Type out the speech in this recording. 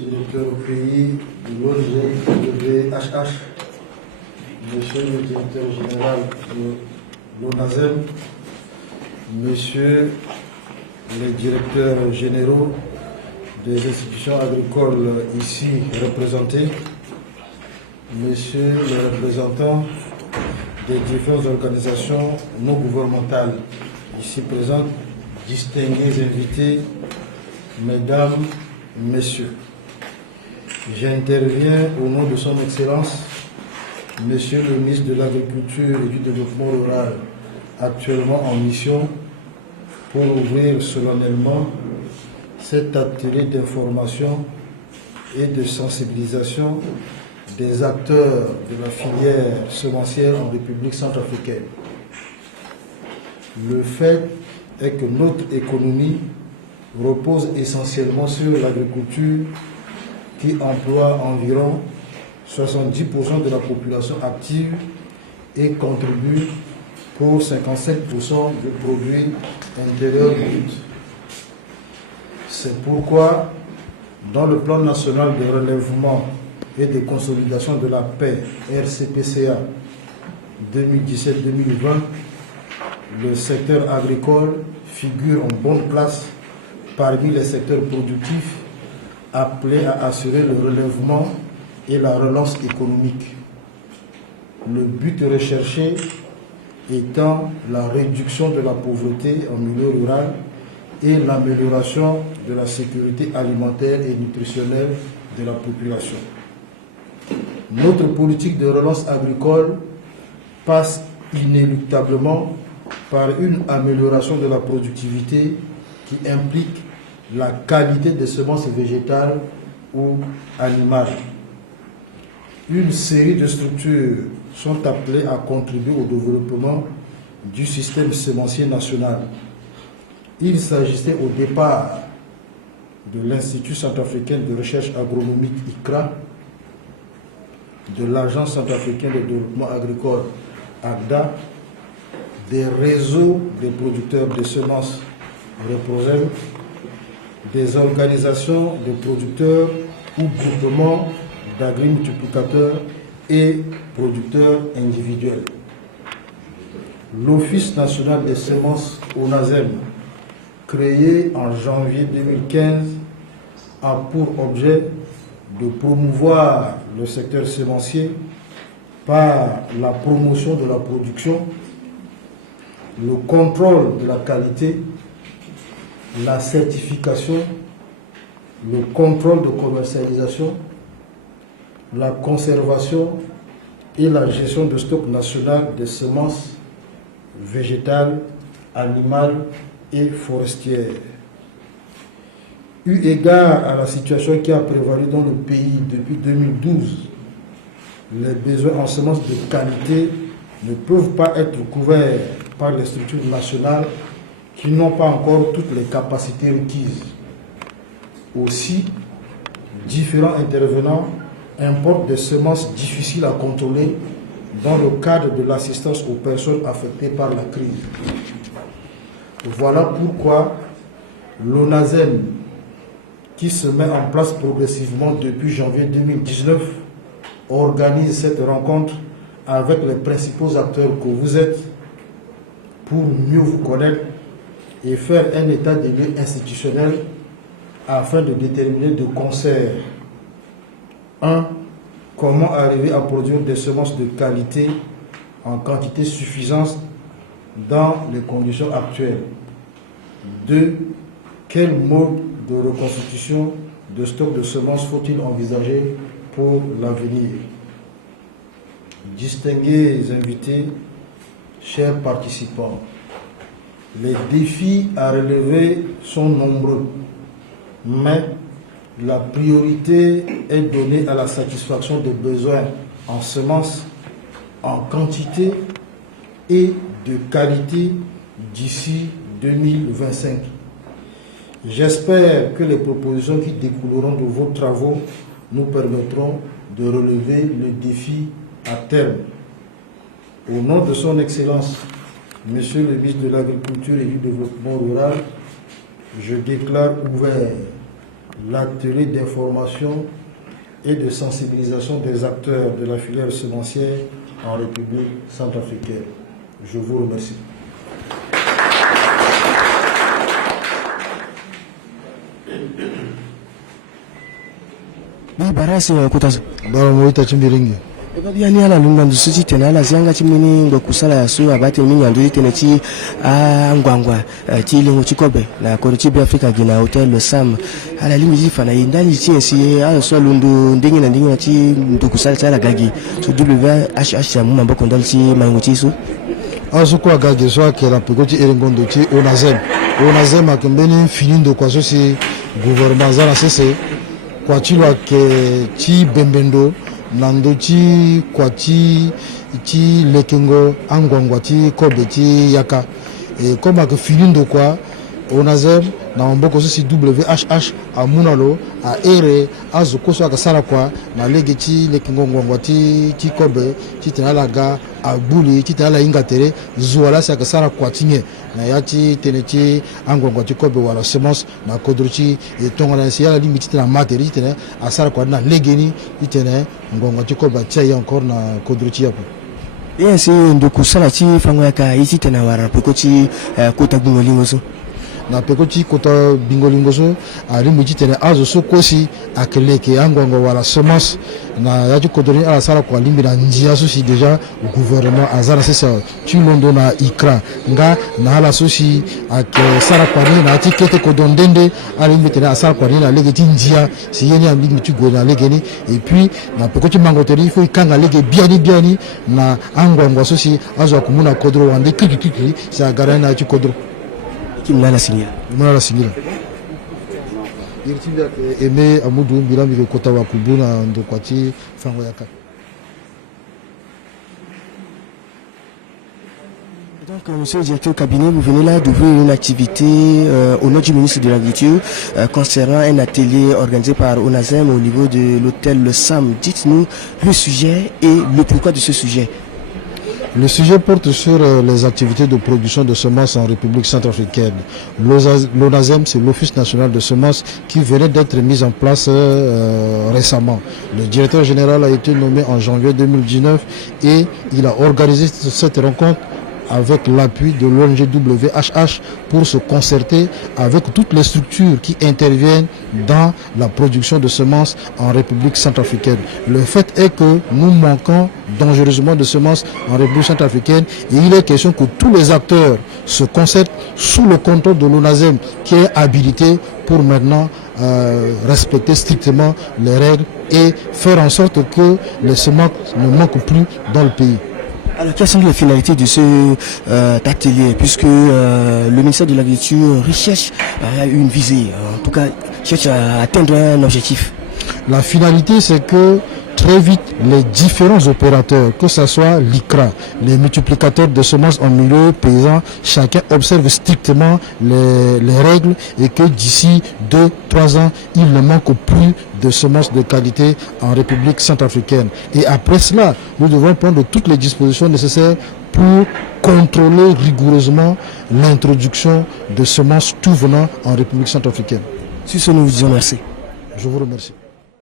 directeur au pays de l'ONG WHH, Monsieur le directeur général de l'ONASEM, Monsieur les directeurs généraux des institutions agricoles ici représentés, Monsieur le représentant des différentes organisations non gouvernementales ici présentes, distingués invités, Mesdames, Messieurs. J'interviens au nom de Son Excellence, Monsieur le ministre de l'Agriculture et du Développement rural, actuellement en mission, pour ouvrir solennellement cet atelier d'information et de sensibilisation des acteurs de la filière semencière en République centrafricaine. Le fait est que notre économie repose essentiellement sur l'agriculture qui emploie environ 70% de la population active et contribue pour 57% du produit intérieur brut. C'est pourquoi, dans le plan national de relèvement et de consolidation de la paix, RCPCA 2017-2020, le secteur agricole figure en bonne place parmi les secteurs productifs appelés à assurer le relèvement et la relance économique. Le but recherché étant la réduction de la pauvreté en milieu rural et l'amélioration de la sécurité alimentaire et nutritionnelle de la population. Notre politique de relance agricole passe inéluctablement par une amélioration de la productivité qui implique la qualité des semences végétales ou animales. Une série de structures sont appelées à contribuer au développement du système semencier national. Il s'agissait au départ de l'Institut centrafricain de recherche agronomique ICRA, de l'Agence centrafricaine de développement agricole AGDA, des réseaux des producteurs de semences REPROSEM, des organisations de producteurs ou groupements d'agrimultiplicateurs et producteurs individuels. L'Office national des semences ONASEM, créé en janvier 2015, a pour objet de promouvoir le secteur semencier par la promotion de la production, le contrôle de la qualité, la certification, le contrôle de commercialisation, la conservation et la gestion de stock national des semences végétales, animales et forestières. Eu égard à la situation qui a prévalu dans le pays depuis 2012, les besoins en semences de qualité ne peuvent pas être couverts par les structures nationales qui n'ont pas encore toutes les capacités requises. Aussi, différents intervenants importent des semences difficiles à contrôler dans le cadre de l'assistance aux personnes affectées par la crise. Voilà pourquoi l'ONASEM, qui se met en place progressivement depuis janvier 2019, organise cette rencontre avec les principaux acteurs que vous êtes pour mieux vous connaître et faire un état des lieux institutionnel afin de déterminer de concert 1. Comment arriver à produire des semences de qualité en quantité suffisante dans les conditions actuelles. 2. Quel mode de reconstitution de stock de semences faut-il envisager pour l'avenir? Distingués invités, chers participants, les défis à relever sont nombreux, mais la priorité est donnée à la satisfaction des besoins en semences, en quantité et de qualité d'ici 2025. J'espère que les propositions qui découleront de vos travaux nous permettront de relever le défi à terme. Au nom de Son Excellence, Monsieur le ministre de l'Agriculture et du Développement rural, je déclare ouvert l'atelier d'information et de sensibilisation des acteurs de la filière semencière en République centrafricaine. Je vous remercie. Bi barasi kutazo. Bara moita chimbiringi. Yani ala lungandu suji tena ala zianga chimini ngokusala yasu abate minyandu tena chi ngwangwa chi lingo chikobe na korichi bi Afrika gina hotel Le Sam ala limi jifa na indali chinsi ala so lundu ndingi na chi ndukusala chala gagi so WHH ya mumba kondali chi mainguchi su aso kwa gagi so akela pekoti erengondo chi onazem akembeni finindo kwa so si gouvernement zala sese kwa chilwa ke chi bembendo nando chi kwa chi lekengo angwangwa chi kobe chi yaka et comme que finindo kwa onazem na mboko so si WHH amunalo a ere azuko so akasala kwa na lege chi lekengo ngwangwa chi kobe chi tenalaga abuli chi tenala ingatere zuala sa akasala kwa tinye na yachi tenechi angwangwa chi kobe wala semence na kodruchi etonga na siala limiti tena materi tena asala kwa na legeni itene ngwangwa chi kobe tia encore na kodruchi yapo. Yes, ndukusala chi fango yaka iti tena wara pekochi kota bungolingo so na pekochi kota bingolingo so alimiti tena azo so kosi akeleke angwangwa wala semence na yachi kodoni ala sala kwa limbi na njia so si déjà gouvernement azara sesa tulondo na ikra nga na ala so si ak sala kwa ni na ati kete kodondende alimbi tena asala kwa ni na legeti njia si yeni ambi tu go na legeni et puis na pekochi mangoteri il faut ikanga lege biani na angwangwa so si azo akumuna kodro wande kiki sa garana ati kodro kimala sinia irtibia eme amudu bilambi ke kota wa kubuna ndo kwati fango yaka. Donc, monsieur le directeur du cabinet, vous venez là d'ouvrir une activité au nom du ministre de l'Agriculture concernant un atelier organisé par ONASEM au niveau de l'hôtel Le Sam. Dites-nous le sujet et le pourquoi de ce sujet. Le sujet porte sur les activités de production de semences en République centrafricaine. L'ONASEM, c'est l'Office national de semences qui venait d'être mis en place récemment. Le directeur général a été nommé en janvier 2019 et il a organisé cette rencontre avec l'appui de l'ONG WHH pour se concerter avec toutes les structures qui interviennent dans la production de semences en République centrafricaine. Le fait est que nous manquons dangereusement de semences en République centrafricaine et il est question que tous les acteurs se concertent sous le contrôle de l'ONASEM qui est habilité pour maintenant respecter strictement les règles et faire en sorte que les semences ne manquent plus dans le pays. Alors, quelles sont les finalités de cet atelier, puisque le ministère de l'Agriculture recherche une visée, en tout cas cherche à atteindre un objectif? La finalité, c'est que très vite, les différents opérateurs, que ce soit l'ICRA, les multiplicateurs de semences en milieu paysan, chacun observe strictement les règles et que d'ici 2-3 ans, il ne manque plus de semences de qualité en République centrafricaine. Et après cela, nous devons prendre toutes les dispositions nécessaires pour contrôler rigoureusement l'introduction de semences tout venant en République centrafricaine. Sur ce, nous vous disons merci. Je vous remercie.